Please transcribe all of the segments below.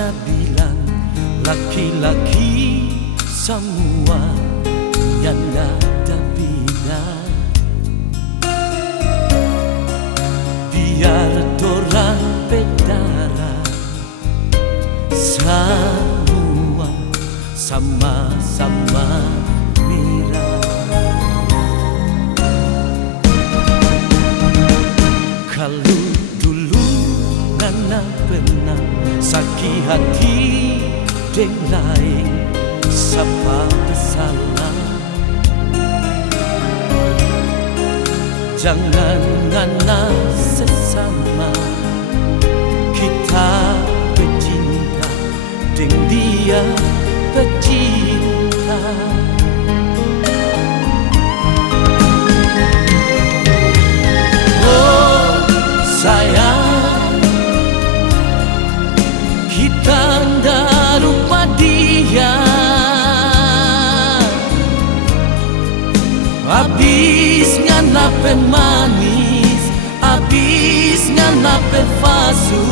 ngana bilang laki-laki semua yang ada bina. Biar dorang bedara, semua sama-sama mira. Kalau dulu ngana pernah sakit hati deng lain, siapa bersalah? Jangan ngana sesama, kita bercinta deng dia bercinta. Oh sayang, kita ndak lupa dia. Habis ngana pemanis, habis ngana pefasu,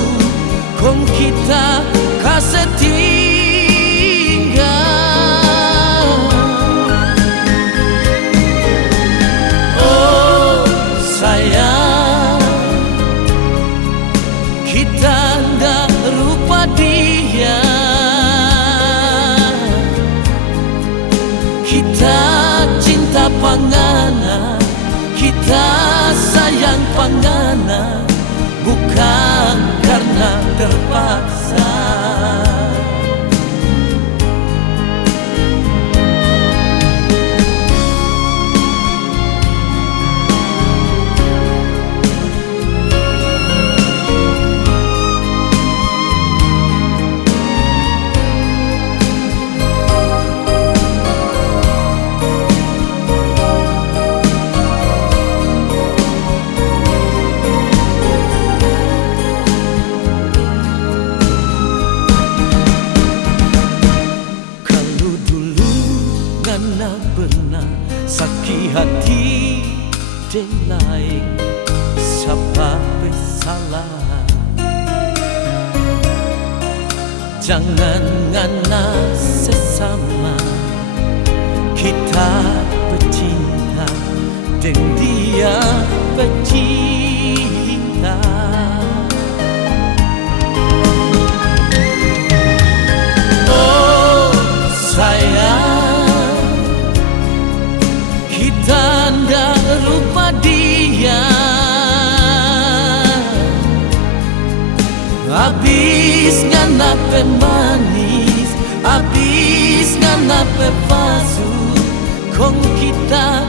kong kita kasih tinggal. Oh sayang, kita ndak lupa dia. Kita cinta pangana, kita sayang pangana, bukan karena terpaksa. Ngana pernah sakit hati deng lain, siapa bersalah? Jangan ngana sesama, kita bercinta deng dia bercinta. Oh sayang, kita ndak lupa dia. Habis ngana pemanis, habis ngana pefasu, kong kita